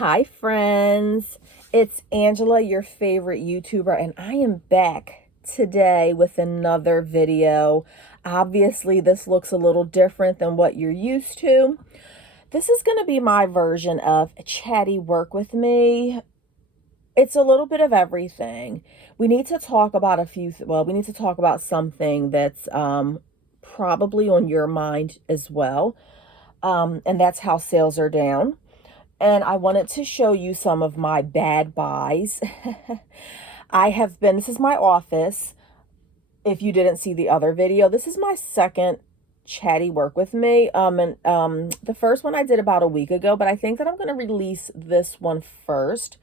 Hi friends, it's Angela, your favorite YouTuber, and I am back today with another video. Obviously, this looks a little different than what you're used to. This is going to be my version of Chatty Work With Me. It's a little bit of everything. We need to talk about we need to talk about something that's probably on your mind as well, and that's how sales are down. And I wanted to show you some of my bad buys. This is my office. If you didn't see the other video, this is my second Chatty Work With Me. The first one I did about a week ago, but I think that I'm going to release this one first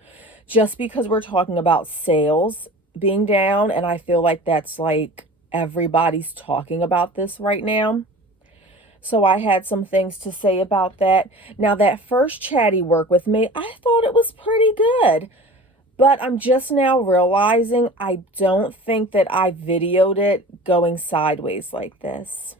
just because we're talking about sales being down. And I feel like that's like everybody's talking about this right now. So I had some things to say about that. Now, that first Chatty Work With Me, I thought it was pretty good. But I'm just now realizing I don't think that I videoed it going sideways like this.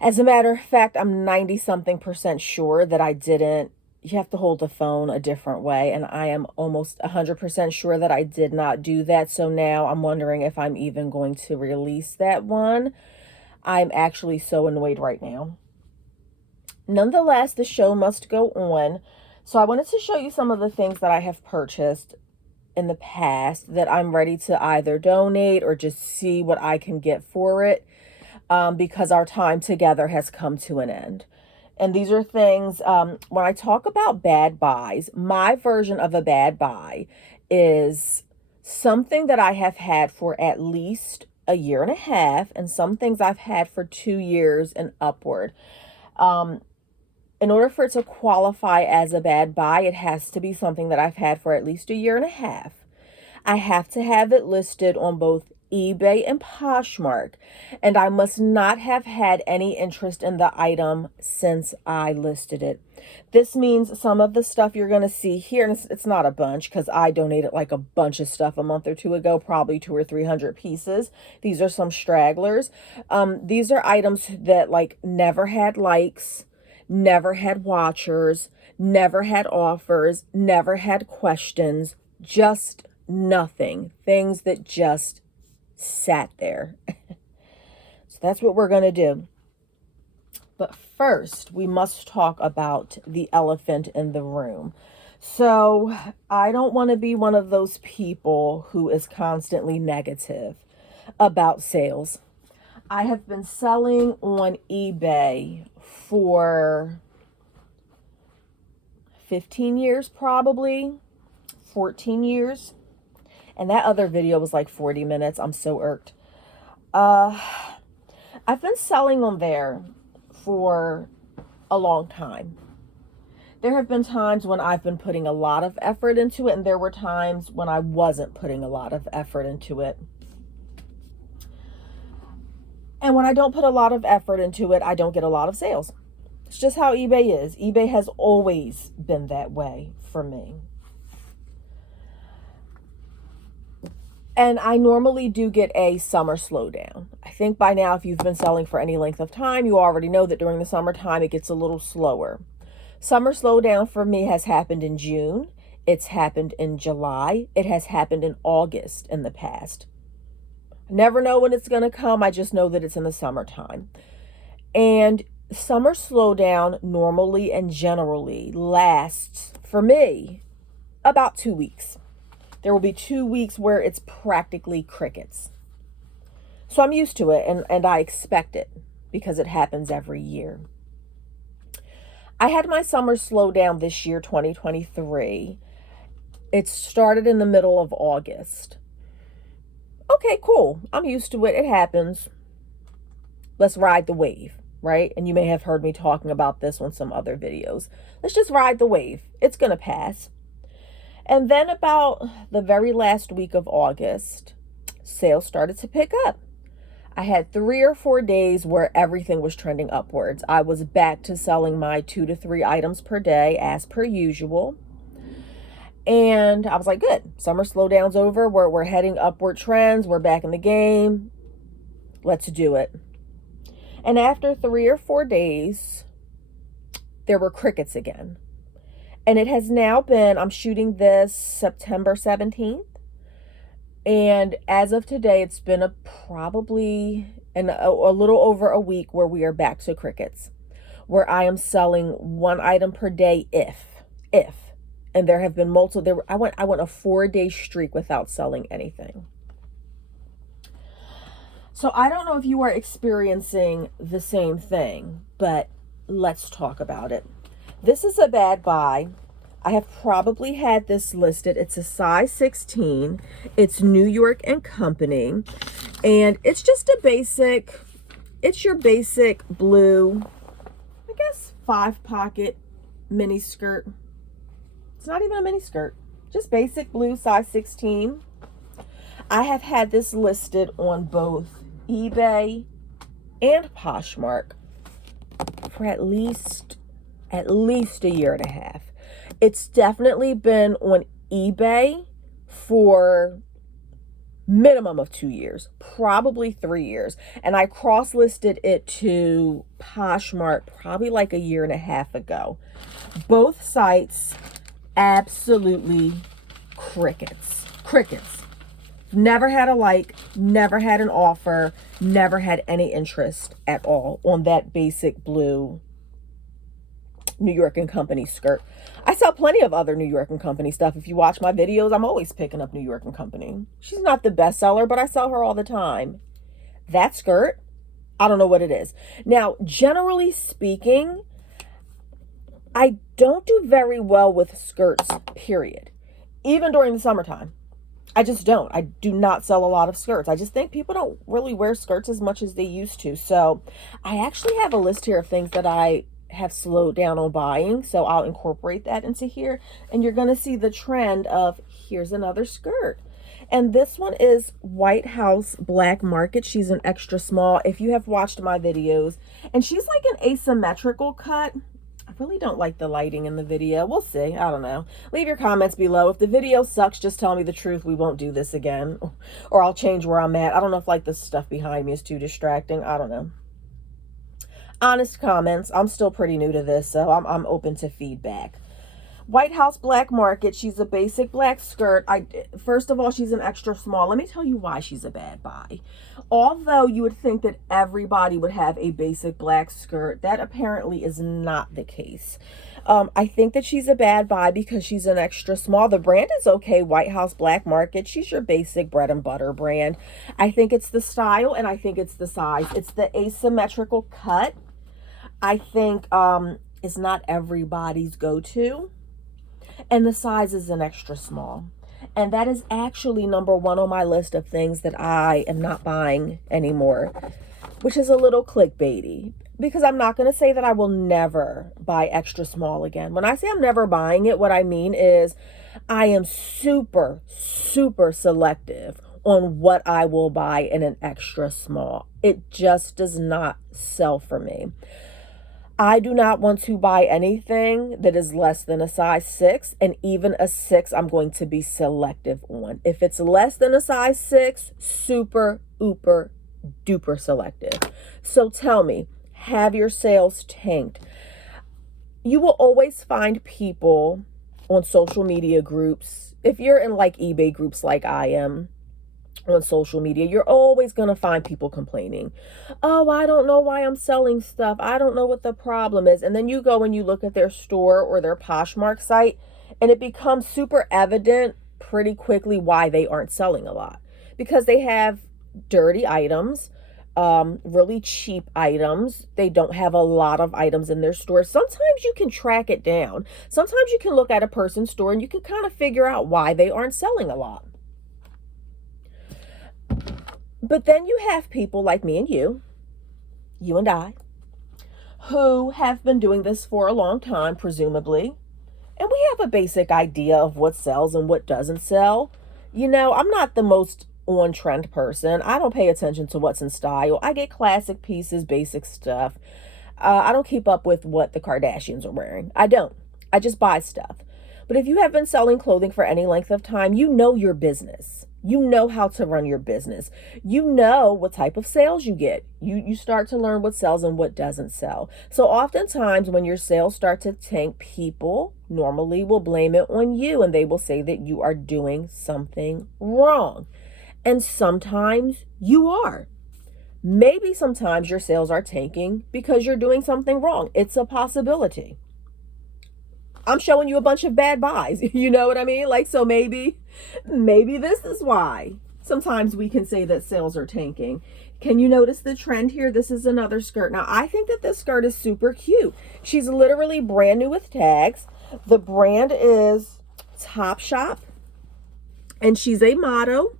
As a matter of fact, I'm 90-something% sure that I didn't. You have to hold the phone a different way. And I am almost 100% sure that I did not do that. So now I'm wondering if I'm even going to release that one. I'm actually so annoyed right now. Nonetheless, the show must go on. So I wanted to show you some of the things that I have purchased in the past that I'm ready to either donate or just see what I can get for it, because our time together has come to an end. And these are things, when I talk about bad buys, my version of a bad buy is something that I have had for at least a year and a half, and some things I've had for 2 years and upward. In order for it to qualify as a bad buy, it has to be something that I've had for at least a year and a half. I have to have it listed on both eBay and Poshmark, and I must not have had any interest in the item since I listed it. This means some of the stuff you're going to see here, and it's not a bunch because I donated like a bunch of stuff a month or two ago, probably 200 or 300 pieces. These are some stragglers. These are items that like never had likes, never had watchers, never had offers, never had questions, just nothing. Things that just sat there. So that's what we're going to do. But first, we must talk about the elephant in the room. So I don't want to be one of those people who is constantly negative about sales. I have been selling on eBay for 15 years, probably 14 years. And that other video was like 40 minutes. I'm so irked. I've been selling on there for a long time. There have been times when I've been putting a lot of effort into it, and there were times when I wasn't putting a lot of effort into it. And when I don't put a lot of effort into it, I don't get a lot of sales. It's just how eBay is. eBay has always been that way for me. And I normally do get a summer slowdown. I think by now, if you've been selling for any length of time, you already know that during the summertime, it gets a little slower. Summer slowdown for me has happened in June. It's happened in July. It has happened in August in the past. I never know when it's going to come. I just know that it's in the summertime. And summer slowdown normally and generally lasts, for me, about 2 weeks. There will be 2 weeks where it's practically crickets. So I'm used to it, and I expect it because it happens every year. I had my summer slowdown this year, 2023. It started in the middle of August. Okay, cool. I'm used to it. It happens. Let's ride the wave, right? And you may have heard me talking about this on some other videos. Let's just ride the wave. It's going to pass. And then about the very last week of August, sales started to pick up. I had 3 or 4 days where everything was trending upwards. I was back to selling my 2 to 3 items per day as per usual. And I was like, good, summer slowdown's over. We're heading upward trends. We're back in the game. Let's do it. And after 3 or 4 days, there were crickets again. And it has now been, I'm shooting this September 17th. And as of today, it's been probably a little over a week where we are back to crickets, where I am selling one item per day if. And there have been multiple, I went a 4-day streak without selling anything. So I don't know if you are experiencing the same thing, but let's talk about it. This is a bad buy. I have probably had this listed. It's a size 16. It's New York and Company. And it's just a basic, it's your basic blue, I guess 5-pocket mini skirt. It's not even a mini skirt, just basic blue size 16. I have had this listed on both eBay and Poshmark for at least a year and a half. It's definitely been on eBay for minimum of 2 years, probably 3 years. And I cross-listed it to Poshmark probably like a year and a half ago. Both sites, absolutely crickets. Never had a like, never had an offer, never had any interest at all on that basic blue New York and Company skirt. I sell plenty of other New York and Company stuff. If you watch my videos, I'm always picking up New York and Company. She's not the best seller, but I sell her all the time. That skirt, I don't know what it is. Now, generally speaking, I don't do very well with skirts, period. Even during the summertime. I just don't. I do not sell a lot of skirts. I just think people don't really wear skirts as much as they used to. So I actually have a list here of things that I have slowed down on buying, so I'll incorporate that into here, and you're going to see the trend of here's another skirt. And this one is White House Black Market. She's an extra small, if you have watched my videos, and she's like an asymmetrical cut. I really don't like the lighting in the video. We'll see. I don't know. Leave your comments below. If the video sucks, just tell me the truth. We won't do this again, or I'll change where I'm at. I don't know if like the stuff behind me is too distracting. I don't know. Honest comments. I'm still pretty new to this, so I'm open to feedback. White House Black Market. She's a basic black skirt. First of all, she's an extra small. Let me tell you why she's a bad buy. Although you would think that everybody would have a basic black skirt, that apparently is not the case. I think that she's a bad buy because she's an extra small. The brand is okay, White House Black Market. She's your basic bread and butter brand. I think it's the style and I think it's the size. It's the asymmetrical cut. I think it's not everybody's go-to. And the size is an extra small. And that is actually number one on my list of things that I am not buying anymore, which is a little clickbaity, because I'm not going to say that I will never buy extra small again. When I say I'm never buying it, what I mean is I am super, super selective on what I will buy in an extra small. It just does not sell for me. I do not want to buy anything that is less than a size 6, and even a 6 I'm going to be selective on. If it's less than a size 6, super, ooper, duper selective. So tell me, have your sales tanked? You will always find people on social media groups. If you're in like eBay groups like I am, on social media, you're always going to find people complaining. Oh, I don't know why I'm selling stuff. I don't know what the problem is. And then you go and you look at their store or their Poshmark site, and it becomes super evident pretty quickly why they aren't selling a lot. Because they have dirty items, really cheap items. They don't have a lot of items in their store. Sometimes you can track it down. Sometimes you can look at a person's store and you can kind of figure out why they aren't selling a lot. But then you have people like me and you and I, who have been doing this for a long time, presumably, and we have a basic idea of what sells and what doesn't sell. You know, I'm not the most on-trend person. I don't pay attention to what's in style. I get classic pieces, basic stuff. I don't keep up with what the Kardashians are wearing. I don't. I just buy stuff. But if you have been selling clothing for any length of time, you know your business. You know how to run your business. You know what type of sales you get. You start to learn what sells and what doesn't sell. So oftentimes when your sales start to tank, people normally will blame it on you, and they will say that you are doing something wrong. And sometimes you are. Maybe sometimes your sales are tanking because you're doing something wrong. It's a possibility. I'm showing you a bunch of bad buys. You know what I mean? Like, so maybe this is why sometimes we can say that sales are tanking. Can you notice the trend here? This is another skirt. Now, I think that this skirt is super cute. She's literally brand new with tags. The brand is Topshop, and she's a model.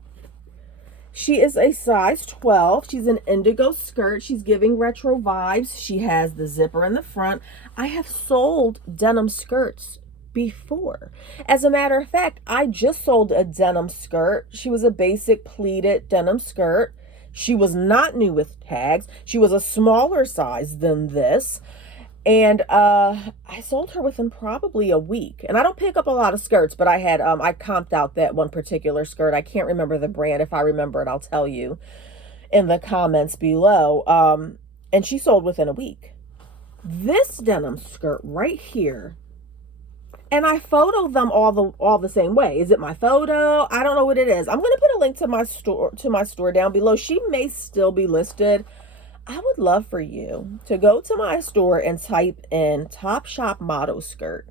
She is a size 12. She's an indigo skirt. She's giving retro vibes. She has the zipper in the front. I have sold denim skirts before. As a matter of fact, I just sold a denim skirt. She was a basic pleated denim skirt. She was not new with tags. She was a smaller size than this. And I sold her within probably a week. And I don't pick up a lot of skirts, but I had I comped out that one particular skirt. I can't remember the brand. If I remember it, I'll tell you in the comments below. And she sold within a week. This denim skirt right here, and I photoed them all the same way. Is it my photo? I don't know what it is. I'm gonna put a link to my store down below. She may still be listed. I would love for you to go to my store and type in Topshop model skirt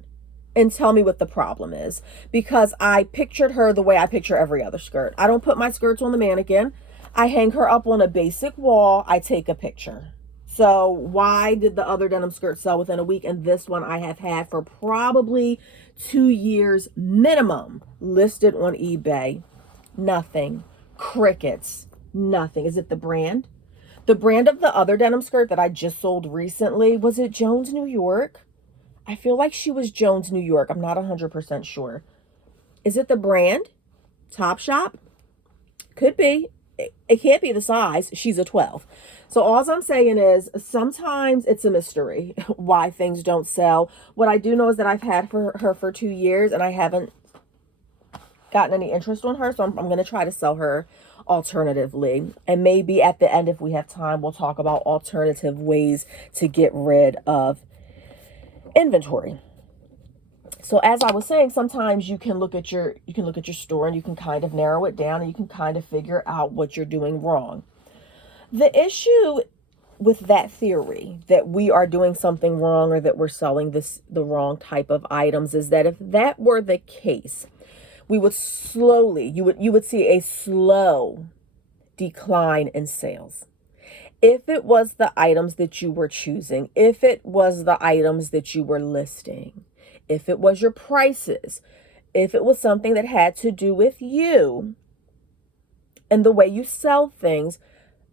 and tell me what the problem is, because I pictured her the way I picture every other skirt. I don't put my skirts on the mannequin. I hang her up on a basic wall. I take a picture. So why did the other denim skirt sell within a week, and this one I have had for probably 2 years minimum listed on eBay? Nothing. Crickets. Nothing. Is it the brand? The brand of the other denim skirt that I just sold recently, was it Jones, New York? I feel like she was Jones, New York. I'm not 100% sure. Is it the brand? Topshop? Could be. It can't be the size. She's a 12. So all I'm saying is sometimes it's a mystery why things don't sell. What I do know is that I've had her for 2 years and I haven't gotten any interest on her. So I'm going to try to sell her alternatively, and maybe at the end, if we have time, we'll talk about alternative ways to get rid of inventory. So as I was saying, sometimes you can look at your store and you can kind of narrow it down, and you can kind of figure out what you're doing wrong. The issue with that theory that we are doing something wrong or that we're selling the wrong type of items is that if that were the case, we would slowly, you would see a slow decline in sales. If it was the items that you were choosing, if it was the items that you were listing, if it was your prices, if it was something that had to do with you and the way you sell things,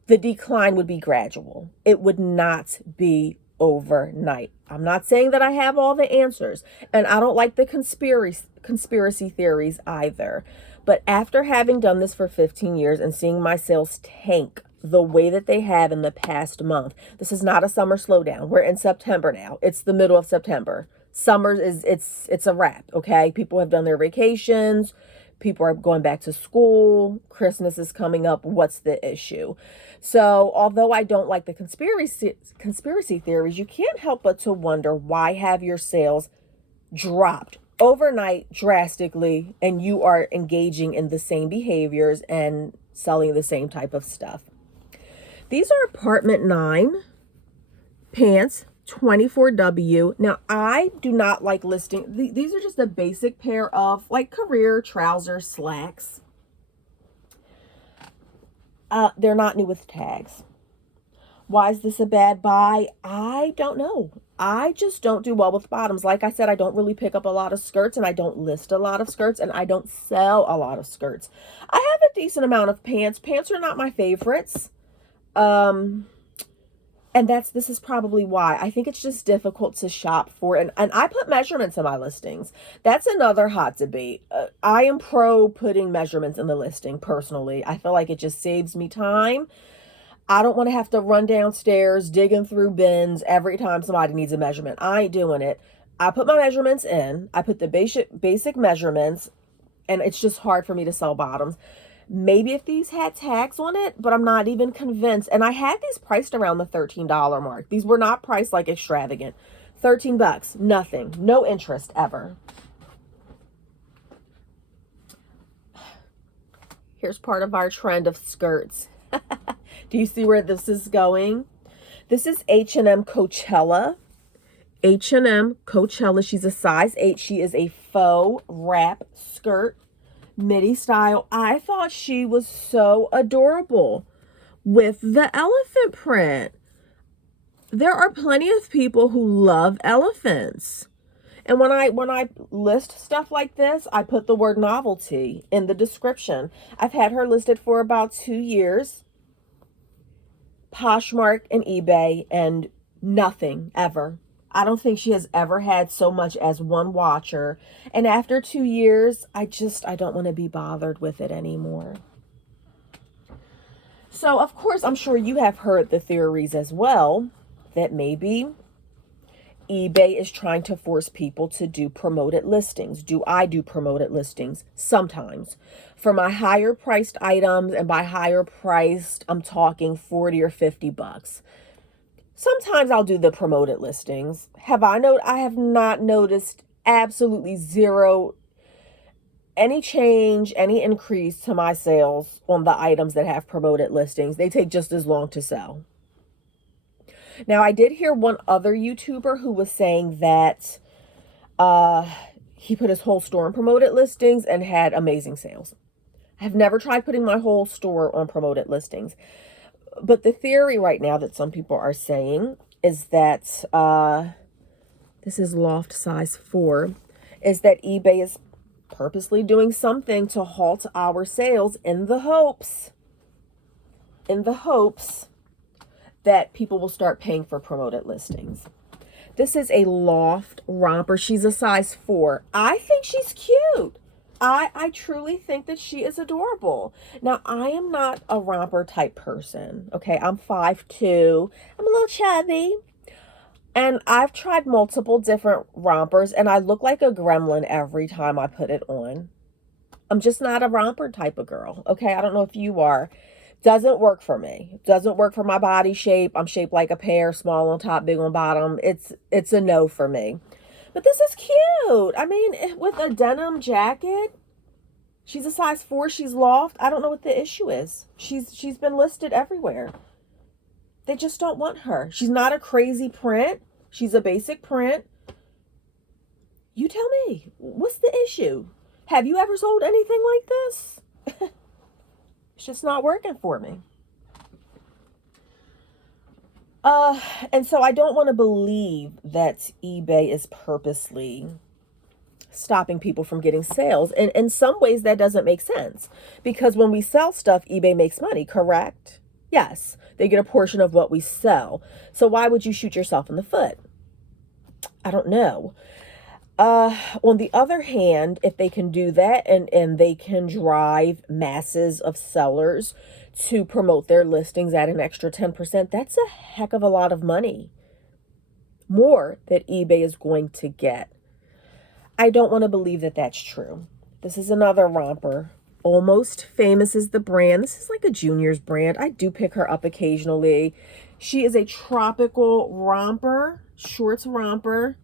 the decline would be gradual. It would not be overnight. I'm not saying that I have all the answers, and I don't like the conspiracy theories either. But after having done this for 15 years and seeing my sales tank the way that they have in the past month, this is not a summer slowdown. We're in September now. It's the middle of September. Summer it's a wrap, okay? People have done their vacations. People are going back to school. Christmas is coming up. What's the issue? So although I don't like the conspiracy theories, you can't help but to wonder, why have your sales dropped overnight drastically and you are engaging in the same behaviors and selling the same type of stuff? These are apartment 9 pants, 24W. Now, I do not like listing. These are just a basic pair of like career trousers, slacks. They're not new with tags. Why is this a bad buy? I don't know. I just don't do well with bottoms. Like I said, I don't really pick up a lot of skirts, and I don't list a lot of skirts, and I don't sell a lot of skirts. I have a decent amount of pants. Pants are not my favorites. And this is probably why. I think it's just difficult to shop for. And I put measurements in my listings. That's another hot debate. I am pro putting measurements in the listing personally. I feel like it just saves me time. I don't want to have to run downstairs digging through bins every time somebody needs a measurement. I ain't doing it. I put my measurements in. I put the basic measurements, and it's just hard for me to sell bottoms. Maybe if these had tags on it, but I'm not even convinced. And I had these priced around the $13 mark. These were not priced like extravagant. 13 bucks, nothing, no interest ever. Here's part of our trend of skirts. Do you see where this is going? This is H&M Coachella. H&M Coachella. She's a size 8. She is a faux wrap skirt, midi style. I thought she was so adorable with the elephant print. There are plenty of people who love elephants. And when I list stuff like this, I put the word novelty in the description. I've had her listed for about 2 years. Poshmark and eBay, and nothing ever. I don't think she has ever had so much as one watcher. And after 2 years, I don't want to be bothered with it anymore. So, of course, I'm sure you have heard the theories as well that maybe eBay is trying to force people to do promoted listings. Do I do promoted listings? Sometimes. For my higher priced items, and by higher priced, I'm talking 40 or 50 bucks. Sometimes I'll do the promoted listings. I have not noticed absolutely zero, any change, any increase to my sales on the items that have promoted listings. They take just as long to sell. Now, I did hear one other YouTuber who was saying that he put his whole store on promoted listings and had amazing sales. I've never tried putting my whole store on promoted listings. But the theory right now that some people are saying is that, this is loft size 4, is that eBay is purposely doing something to halt our sales in the hopes that people will start paying for promoted listings. This is a loft romper. She's a size 4. I think she's cute. I truly think that she is adorable. Now, I am not a romper type person. Okay, I'm 5'2". I'm a little chubby. And I've tried multiple different rompers, and I look like a gremlin every time I put it on. I'm just not a romper type of girl. Okay, I don't know if you are. Doesn't work for me. Doesn't work for my body shape. I'm shaped like a pear, small on top, big on bottom. It's a no for me. But this is cute. I mean, with a denim jacket. She's a size 4. She's loft. I don't know what the issue is. She's been listed everywhere. They just don't want her. She's not a crazy print. She's a basic print. You tell me, what's the issue? Have you ever sold anything like this? It's just not working for me. And so I don't want to believe that eBay is purposely stopping people from getting sales. And in some ways that doesn't make sense, because when we sell stuff, eBay makes money, correct? Yes, they get a portion of what we sell. So why would you shoot yourself in the foot? I don't know. On the other hand, if they can do that and they can drive masses of sellers to promote their listings at an extra 10%, that's a heck of a lot of money. More that eBay is going to get. I don't want to believe that that's true. This is another romper. Almost Famous is the brand. This is like a junior's brand. I do pick her up occasionally. She is a tropical romper, shorts romper.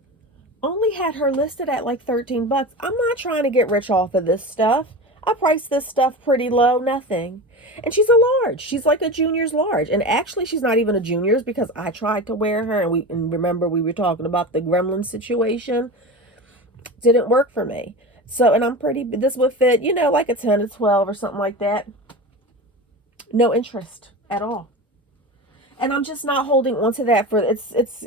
Only had her listed at like 13 bucks. I'm not trying to get rich off of this stuff. I priced this stuff pretty low, nothing. And she's a large. She's like a junior's large. And actually, she's not even a junior's, because I tried to wear her. And remember, we were talking about the gremlin situation. Didn't work for me. So, and this would fit, like a 10 to 12 or something like that. No interest at all. And I'm just not holding on to that for,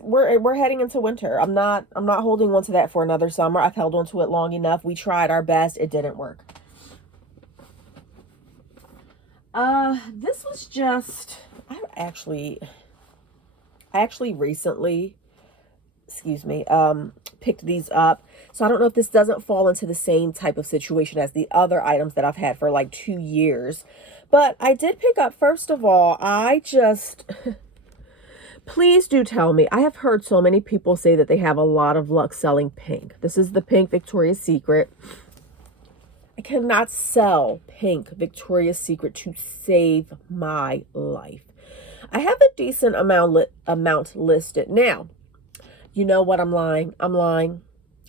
we're heading into winter. I'm not holding on to that for another summer. I've held on to it long enough. We tried our best. It didn't work. This was just, I actually recently, picked these up. So I don't know if this doesn't fall into the same type of situation as the other items that I've had for like 2 years. But I did pick up, first of all, please do tell me. I have heard so many people say that they have a lot of luck selling pink. This is the pink Victoria's Secret. I cannot sell pink Victoria's Secret to save my life. I have a decent amount listed. Now, you know what? I'm lying. I'm lying.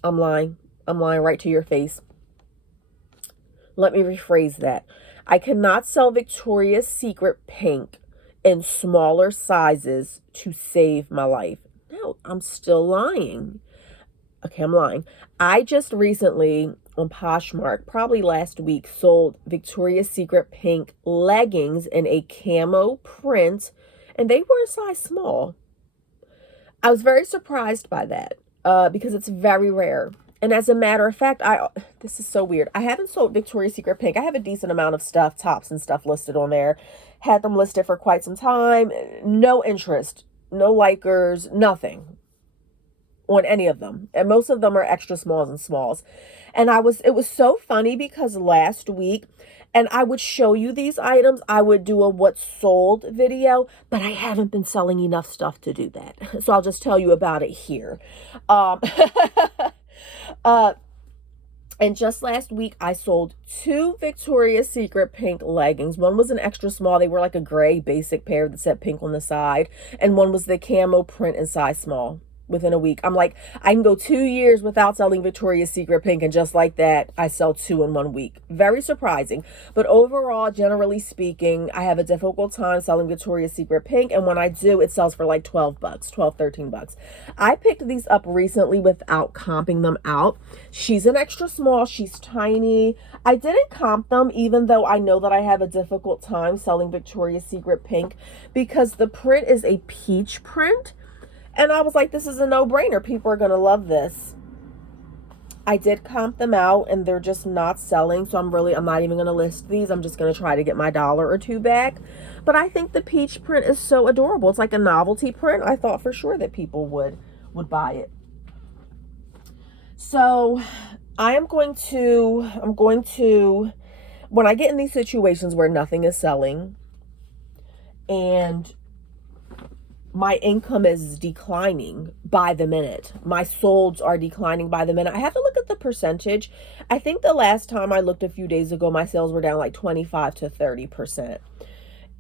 I'm lying. I'm lying right to your face. Let me rephrase that. I cannot sell Victoria's Secret pink in smaller sizes to save my life. No, I'm still lying. Okay, I'm lying. I just recently on Poshmark, probably last week, sold Victoria's Secret pink leggings in a camo print, and they were a size small. I was very surprised by that because it's very rare. And as a matter of fact, this is so weird. I haven't sold Victoria's Secret pink. I have a decent amount of stuff, tops and stuff listed on there. Had them listed for quite some time. No interest, no likers, nothing on any of them. And most of them are extra smalls and smalls. And it was so funny because last week, and I would show you these items, I would do a what's sold video, but I haven't been selling enough stuff to do that. So I'll just tell you about it here. And just last week, I sold 2 Victoria's Secret pink leggings. One was an extra small. They were like a gray basic pair that said pink on the side. And one was the camo print in size small. Within a week, I'm like, I can go 2 years without selling Victoria's Secret pink, and just like that, I sell 2 in 1 week. Very surprising. But overall, generally speaking, I have a difficult time selling Victoria's Secret pink, and when I do, it sells for like 12 bucks, 12, 13 bucks. I picked these up recently without comping them out. She's an extra small. She's tiny. I didn't comp them, even though I know that I have a difficult time selling Victoria's Secret pink because the print is a peach print. And I was like, this is a no-brainer. People are going to love this. I did comp them out and they're just not selling. So I'm not even going to list these. I'm just going to try to get my $1 or $2 back. But I think the peach print is so adorable. It's like a novelty print. I thought for sure that people would buy it. So I'm going to, when I get in these situations where nothing is selling and my income is declining by the minute, my solds are declining by the minute, I have to look at the percentage. I think the last time I looked a few days ago, my sales were down like 25 to 30%.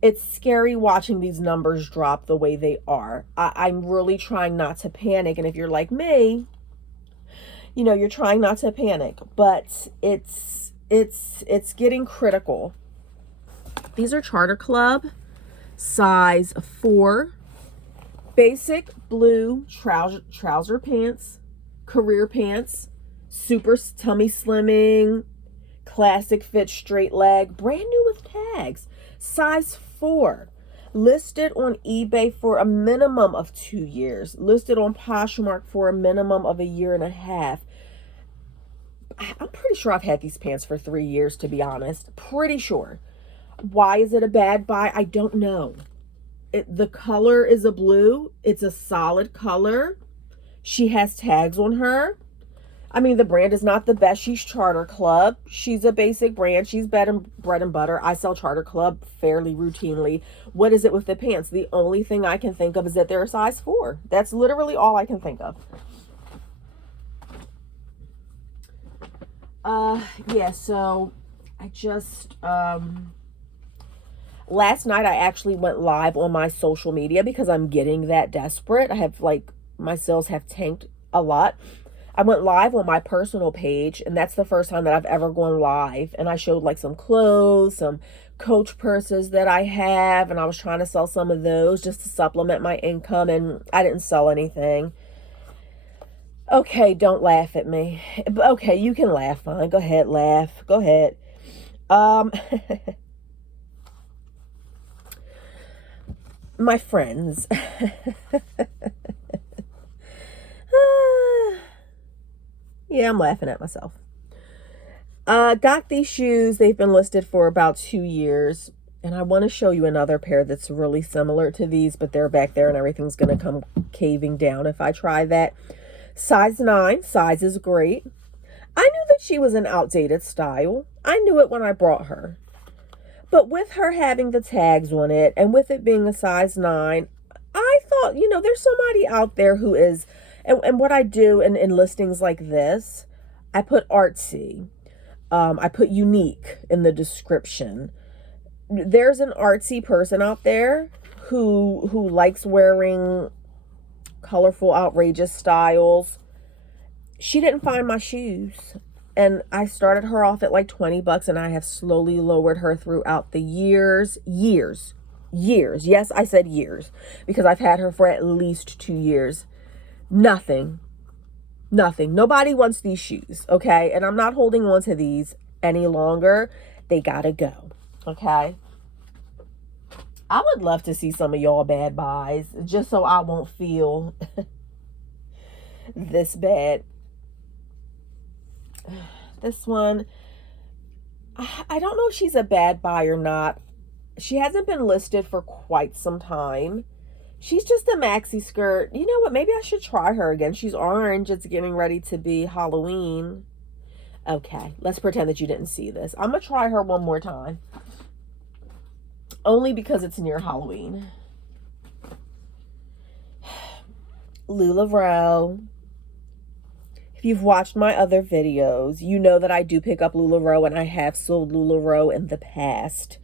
It's scary watching these numbers drop the way they are. I'm really trying not to panic. And if you're like me, you know, you're trying not to panic, but it's getting critical. These are Charter Club, size 4. Basic blue trouser pants, career pants, super tummy slimming, classic fit straight leg, brand new with tags, size 4, listed on eBay for a minimum of 2 years, listed on Poshmark for a minimum of 1.5 years. I'm pretty sure I've had these pants for 3 years, to be honest. Pretty sure. Why is it a bad buy? I don't know. The color is a blue. It's a solid color. She has tags on her. I mean, the brand is not the best. She's Charter Club. She's a basic brand. She's bread and butter. I sell Charter Club fairly routinely. What is it with the pants? The only thing I can think of is that they're a size 4. That's literally all I can think of. Yeah, so I just, last night, I actually went live on my social media because I'm getting that desperate. I have my sales have tanked a lot. I went live on my personal page, and that's the first time that I've ever gone live. And I showed some clothes, some Coach purses that I have, and I was trying to sell some of those just to supplement my income, and I didn't sell anything. Okay, don't laugh at me. Okay, you can laugh. Fine. Go ahead, laugh. Go ahead. My friends. Yeah, I'm laughing at myself. Got these shoes. They've been listed for about 2 years. And I want to show you another pair that's really similar to these, but they're back there and everything's going to come caving down if I try that. Size 9. Size is great. I knew that she was an outdated style. I knew it when I brought her. But with her having the tags on it and with it being a size 9, I thought, there's somebody out there who is, and what I do in listings like this, I put artsy. I put unique in the description. There's an artsy person out there who likes wearing colorful, outrageous styles. She didn't find my shoes. And I started her off at like 20 bucks, and I have slowly lowered her throughout the years. Yes, I said years, because I've had her for at least 2 years. Nothing. Nobody wants these shoes, okay? And I'm not holding on to these any longer. They gotta go, okay? I would love to see some of y'all bad buys, just so I won't feel this bad. This one, I don't know if she's a bad buy or not. She hasn't been listed for quite some time. She's just a maxi skirt. You know what? Maybe I should try her again. She's orange. It's getting ready to be Halloween. Okay, let's pretend that you didn't see this. I'm going to try her one more time. Only because it's near Halloween. LuLaRoe. If you've watched my other videos, you know that I do pick up LuLaRoe, and I have sold LuLaRoe in the past.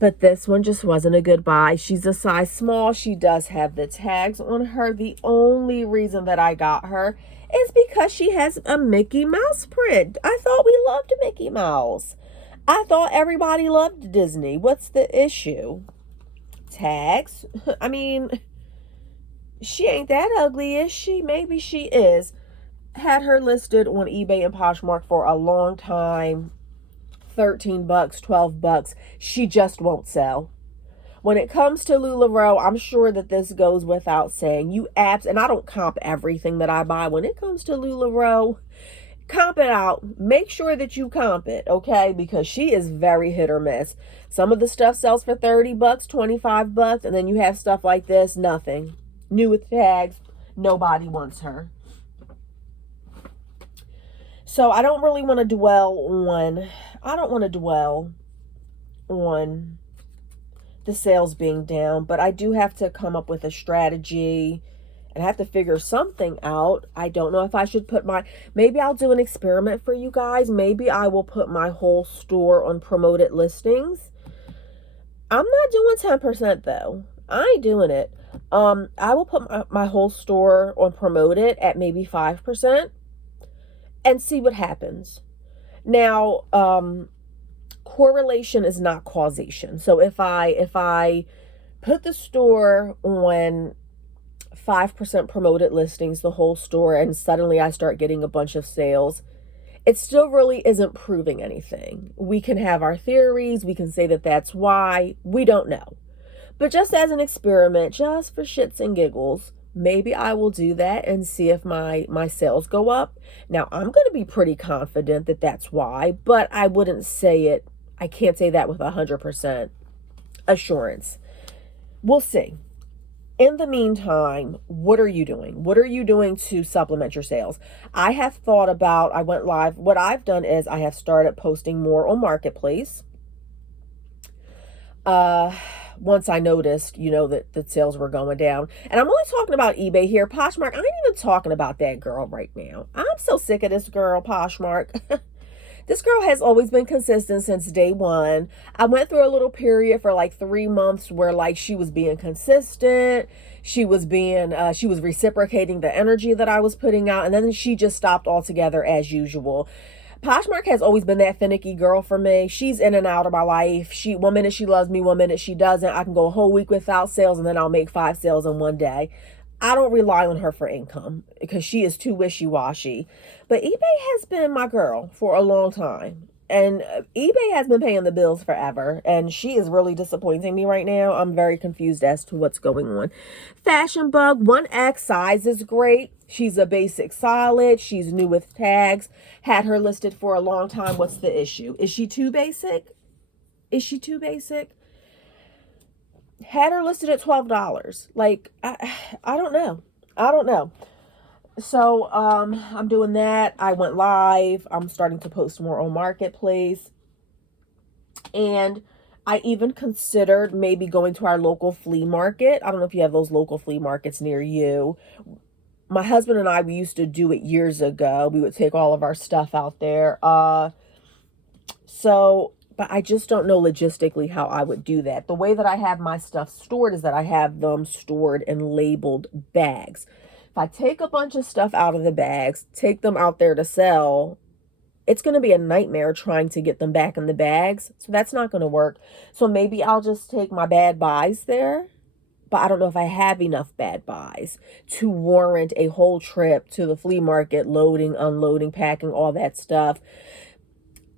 But this one just wasn't a good buy. She's a size small. She does have the tags on her. The only reason that I got her is because she has a Mickey Mouse print. I thought we loved Mickey Mouse. I thought everybody loved Disney. What's the issue? Tags? I mean, she ain't that ugly, is she? Maybe she is. Had her listed on eBay and Poshmark for a long time. 13 bucks, 12 bucks. She just won't sell. When it comes to LuLaRoe, I'm sure that this goes without saying. You apps, and I don't comp everything that I buy. When it comes to LuLaRoe, comp it out. Make sure that you comp it, okay? Because she is very hit or miss. Some of the stuff sells for 30 bucks, 25 bucks, and then you have stuff like this, nothing. New with tags, nobody wants her. So I don't really want to dwell on the sales being down, but I do have to come up with a strategy and I have to figure something out. I don't know if I should maybe I'll do an experiment for you guys. Maybe I will put my whole store on promoted listings. I'm not doing 10% though. I ain't doing it. I will put my whole store on promoted at maybe 5%. And see what happens. Now, correlation is not causation. So if I put the store on 5% promoted listings, the whole store, and suddenly I start getting a bunch of sales, it still really isn't proving anything. We can have our theories. We can say that that's why. We don't know. But just as an experiment, just for shits and giggles, maybe I will do that and see if my sales go up. Now, I'm going to be pretty confident that that's why, but I wouldn't say it. I can't say that with 100% assurance. We'll see. In the meantime, what are you doing? What are you doing to supplement your sales? I have thought about, I went live. What I've done is I have started posting more on Marketplace. Once I noticed, that the sales were going down. And I'm only talking about eBay here. Poshmark, I ain't even talking about that girl right now. I'm so sick of this girl, Poshmark. This girl has always been consistent since day one. I went through a little period for like 3 months where like she was being consistent. She was reciprocating the energy that I was putting out. And then she just stopped altogether as usual. Poshmark has always been that finicky girl for me. She's in and out of my life. One minute she loves me, one minute she doesn't. I can go a whole week without sales and then I'll make 5 sales in one day. I don't rely on her for income because she is too wishy-washy. But eBay has been my girl for a long time. And eBay has been paying the bills forever. And she is really disappointing me right now. I'm very confused as to what's going on. Fashion Bug 1X size is great. She's a basic solid. She's new with tags. Had her listed for a long time. What's the issue? Is she too basic? Had her listed at $12. Like, I don't know. So, I'm doing that. I went live. I'm starting to post more on Marketplace. And I even considered maybe going to our local flea market. I don't know if you have those local flea markets near you. My husband and I, we used to do it years ago. We would take all of our stuff out there. So, but I just don't know logistically how I would do that. The way that I have my stuff stored is that I have them stored in labeled bags. If I take a bunch of stuff out of the bags, take them out there to sell, it's going to be a nightmare trying to get them back in the bags. So that's not going to work. So maybe I'll just take my bad buys there. But I don't know if I have enough bad buys to warrant a whole trip to the flea market, loading, unloading, packing, all that stuff,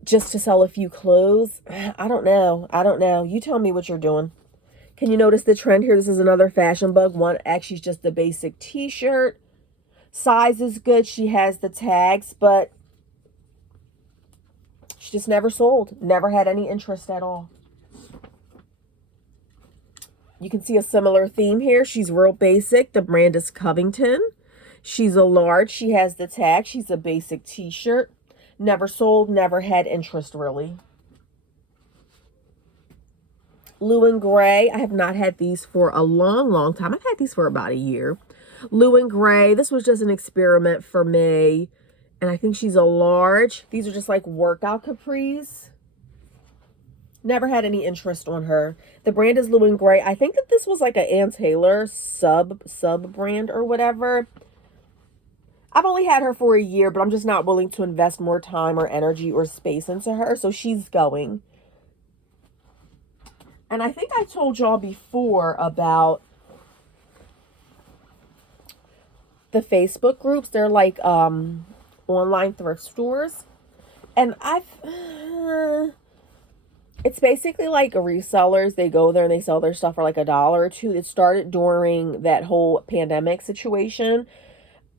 just to sell a few clothes. I don't know. I don't know. You tell me what you're doing. Can you notice the trend here? This is another fashion bug. One actually is just a basic t-shirt. Size is good. She has the tags, but she just never sold. Never had any interest at all. You can see a similar theme here. She's real basic. The brand is Covington. She's a large. She has the tag. She's a basic t-shirt. Never sold, never had interest really. Lou and Gray. I have not had these for a long, long time. I've had these for about a year. Lou and Gray. This was just an experiment for me. And I think she's a large. These are just like workout capris. Never had any interest on her. The brand is Lou and Gray. I think that this was like an Ann Taylor sub brand or whatever. I've only had her for a year, but I'm just not willing to invest more time or energy or space into her. So she's going. And I think I told y'all before about the Facebook groups. They're like online thrift stores. And it's basically like resellers. They go there and they sell their stuff for like $1 or $2. It started during that whole pandemic situation.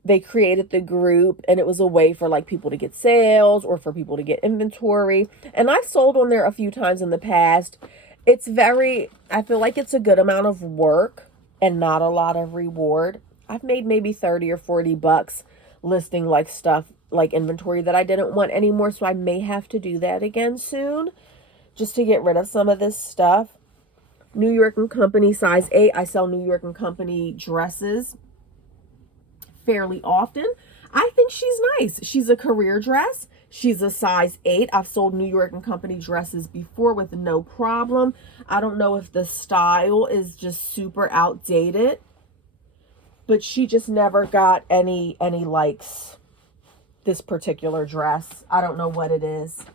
They created the group and it was a way for like people to get sales or for people to get inventory. And I've sold on there a few times in the past. It's I feel like it's a good amount of work and not a lot of reward. I've made maybe 30 or 40 bucks listing like stuff, like inventory that I didn't want anymore. So I may have to do that again soon just to get rid of some of this stuff. New York and Company size 8. I sell New York and Company dresses fairly often. I think she's nice. She's a career dress. She's a size 8. I've sold New York and Company dresses before with no problem. I don't know if the style is just super outdated, but she just never got any likes. This particular dress, I don't know what it is.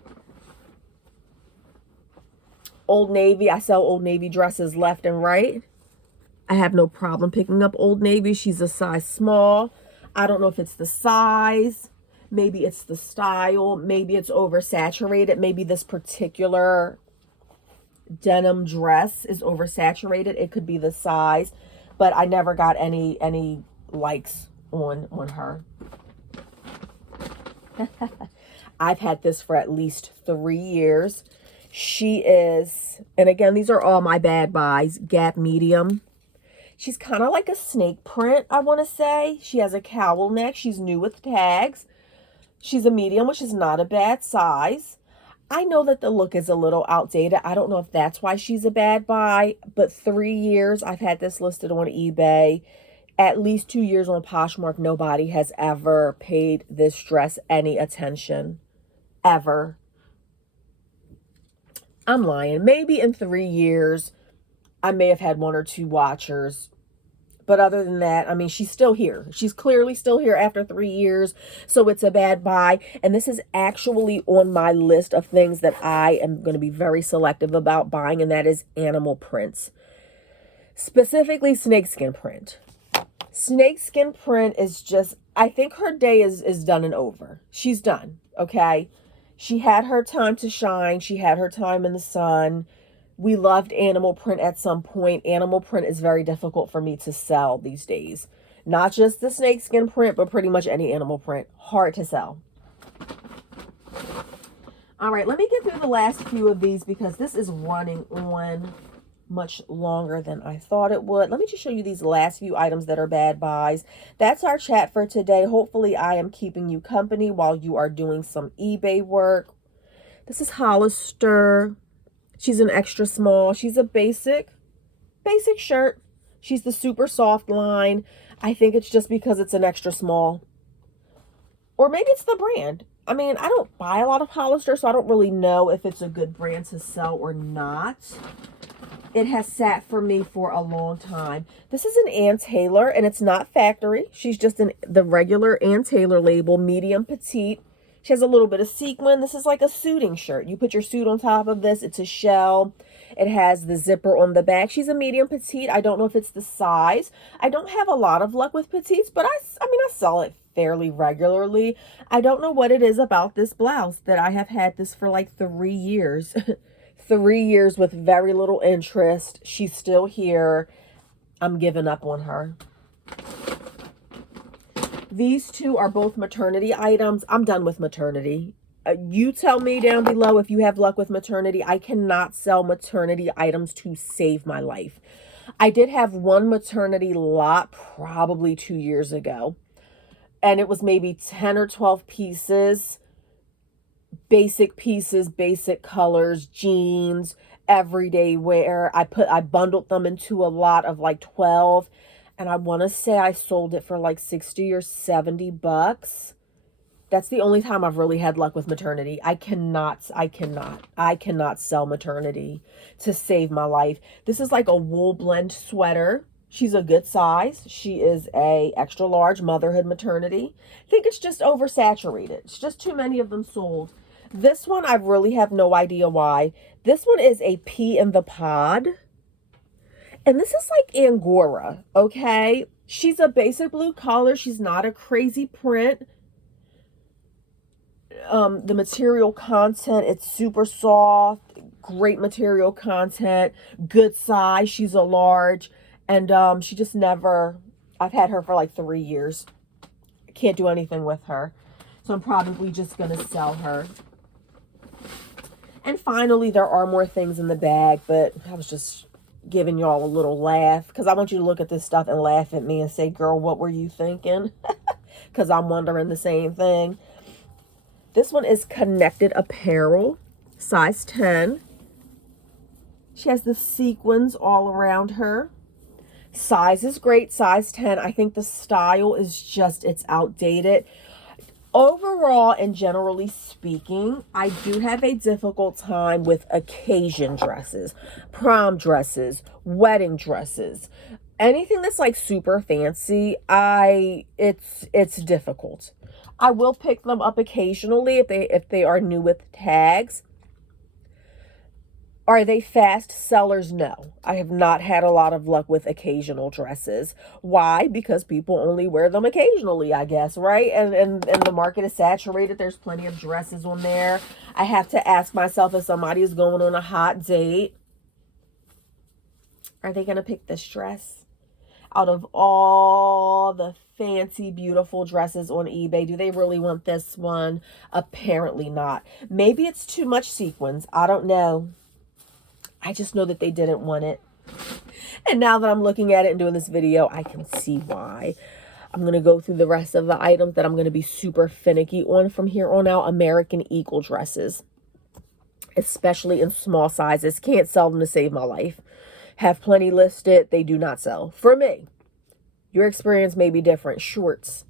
Old Navy. I sell Old Navy dresses left and right. I have no problem picking up Old Navy. She's a size small. I don't know if it's the size. Maybe it's the style. Maybe it's oversaturated. Maybe this particular denim dress is oversaturated. It could be the size. But I never got any likes on her. I've had this for at least 3 years. She is, and again, these are all my bad buys, Gap medium. She's kind of like a snake print, I want to say. She has a cowl neck. She's new with tags. She's a medium, which is not a bad size. I know that the look is a little outdated. I don't know if that's why she's a bad buy, but 3 years I've had this listed on eBay. At least 2 years on Poshmark. Nobody has ever paid this dress any attention. Ever. I'm lying. Maybe in 3 years, I may have had 1 or 2 watchers. But other than that, I mean, she's still here. She's clearly still here after 3 years. So it's a bad buy. And this is actually on my list of things that I am going to be very selective about buying. And that is animal prints. Specifically, snakeskin print. Snakeskin print is just, I think her day is done and over. She's done, okay? She had her time to shine. She had her time in the sun. We loved animal print at some point. Animal print is very difficult for me to sell these days. Not just the snakeskin print, but pretty much any animal print. Hard to sell. All right, let me get through the last few of these because this is running on much longer than I thought it would. Let me just show you these last few items that are bad buys. That's our chat for today. Hopefully I am keeping you company while you are doing some eBay work. This is Hollister. She's an extra small. She's a basic shirt. She's the super soft line. I think it's just because it's an extra small. Or maybe it's the brand. I mean, I don't buy a lot of Hollister, so I don't really know if it's a good brand to sell or not. It has sat for me for a long time. This is an Ann Taylor, and it's not factory. She's just the regular Ann Taylor label, medium petite. She has a little bit of sequin. This is like a suiting shirt. You put your suit on top of this. It's a shell. It has the zipper on the back. She's a medium petite. I don't know if it's the size. I don't have a lot of luck with petites, but I mean, I sell it fairly regularly. I don't know what it is about this blouse that I have had this for like 3 years. 3 years with very little interest. She's still here. I'm giving up on her. These two are both maternity items. I'm done with maternity. You tell me down below if you have luck with maternity. I cannot sell maternity items to save my life. I did have one maternity lot probably 2 years ago. And it was maybe 10 or 12 pieces. Basic pieces, basic colors, jeans, everyday wear. I bundled them into a lot of like 12, and I want to say I sold it for like 60 or 70 bucks. That's the only time I've really had luck with maternity. I cannot sell maternity to save my life. This is like a wool blend sweater. She's a good size. She is a extra large motherhood maternity. I think it's just oversaturated. It's just too many of them sold. This one, I really have no idea why. This one is a pea in the pod. And this is like Angora, okay? She's a basic blue color. She's not a crazy print. The material content, it's super soft. Great material content. Good size. She's a large. And she just never, I've had her for like 3 years. I can't do anything with her. So I'm probably just going to sell her. And finally, there are more things in the bag, but I was just giving y'all a little laugh because I want you to look at this stuff and laugh at me and say, girl, what were you thinking? Because I'm wondering the same thing. This one is Connected Apparel, size 10. She has the sequins all around her. Size is great, size 10. I think the style is just, it's outdated. Overall and generally speaking, I do have a difficult time with occasion dresses, prom dresses, wedding dresses. Anything that's like super fancy, it's difficult. I will pick them up occasionally if they are new with tags. Are they fast sellers? No. I have not had a lot of luck with occasional dresses. Why? Because people only wear them occasionally, I guess, right? And the market is saturated. There's plenty of dresses on there. I have to ask myself if somebody is going on a hot date, are they going to pick this dress? Out of all the fancy, beautiful dresses on eBay, do they really want this one? Apparently not. Maybe it's too much sequins. I don't know. I just know that they didn't want it. And now that I'm looking at it and doing this video, I can see why. I'm going to go through the rest of the items that I'm going to be super finicky on from here on out. American Eagle dresses, especially in small sizes. Can't sell them to save my life. Have plenty listed. They do not sell. For me, your experience may be different. Shorts.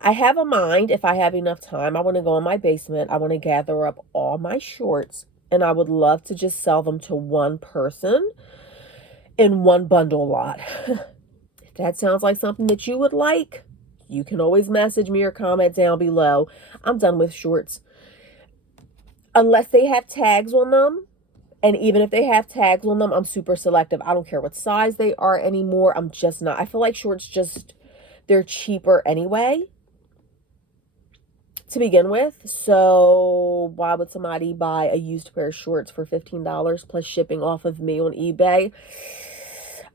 I have a mind, if I have enough time, I want to go in my basement. I want to gather up all my shorts. And I would love to just sell them to one person in one bundle lot. If that sounds like something that you would like, you can always message me or comment down below. I'm done with shorts. Unless they have tags on them. And even if they have tags on them, I'm super selective. I don't care what size they are anymore. I'm just not. I feel like shorts just, they're cheaper anyway to begin with. So why would somebody buy a used pair of shorts for $15 plus shipping off of me on eBay?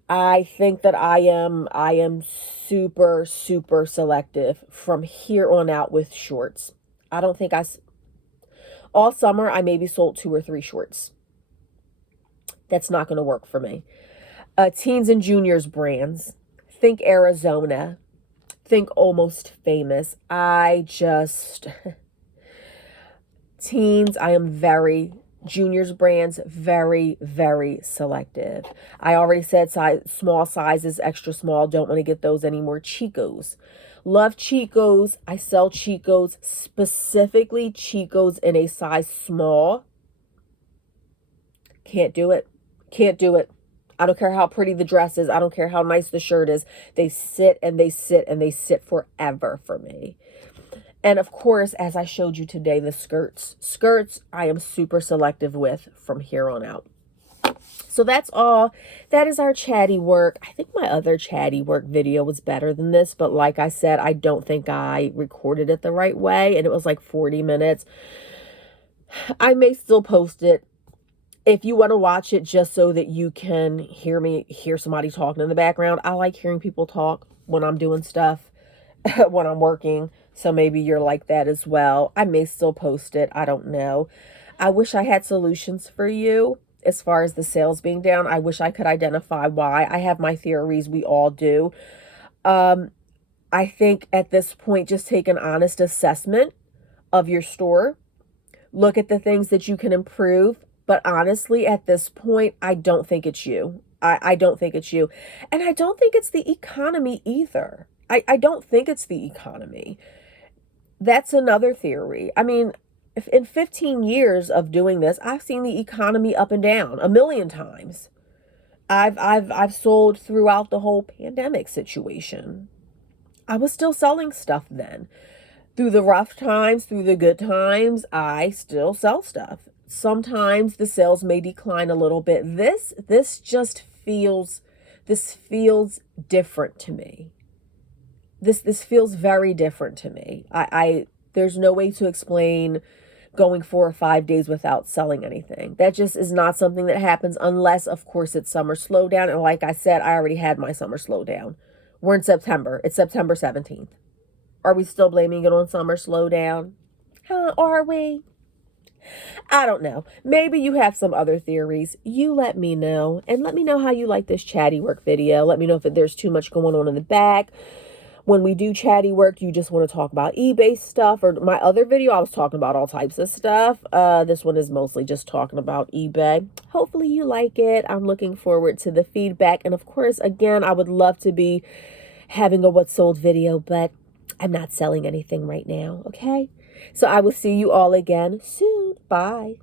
I think that I am super selective from here on out with shorts. I don't think all summer I maybe sold 2 or 3 shorts. That's not going to work for me. Teens and juniors brands. Think Arizona. Think Almost Famous. Teens, I am juniors brands, very selective. I already said small sizes, extra small. Don't want to get those anymore. Chicos. Love Chico's. I sell Chico's, specifically Chico's in a size small. Can't do it. Can't do it. I don't care how pretty the dress is. I don't care how nice the shirt is. They sit and they sit and they sit forever for me. And of course, as I showed you today, the skirts. Skirts, I am super selective with from here on out. So that's all. That is our chatty work. I think my other chatty work video was better than this, but like I said, I don't think I recorded it the right way, and it was like 40 minutes. I may still post it if you want to watch it just so that you can hear somebody talking in the background. I like hearing people talk when I'm doing stuff, when I'm working. So maybe you're like that as well. I may still post it. I don't know. I wish I had solutions for you as far as the sales being down. I wish I could identify why. I have my theories. We all do. I think at this point, just take an honest assessment of your store. Look at the things that you can improve. But honestly, at this point, I don't think it's you. I don't think it's you. And I don't think it's the economy either. I don't think it's the economy. That's another theory. I mean, in 15 years of doing this, I've seen the economy up and down a million times. I've sold throughout the whole pandemic situation. I was still selling stuff then. Through the rough times, through the good times, I still sell stuff. Sometimes the sales may decline a little bit. This feels different to me. This feels very different to me. There's no way to explain going 4 or 5 days without selling anything. That just is not something that happens unless, of course, it's summer slowdown. And like I said, I already had my summer slowdown. We're in September. It's September 17th. Are we still blaming it on summer slowdown? Are we? I don't know. Maybe you have some other theories. You let me know. And let me know how you like this chatty work video. Let me know if there's too much going on in the back. When we do chatty work, you just want to talk about eBay stuff. Or my other video, I was talking about all types of stuff. This one is mostly just talking about eBay. Hopefully you like it. I'm looking forward to the feedback. And of course, again, I would love to be having a What Sold video, but I'm not selling anything right now, okay? So I will see you all again soon. Bye.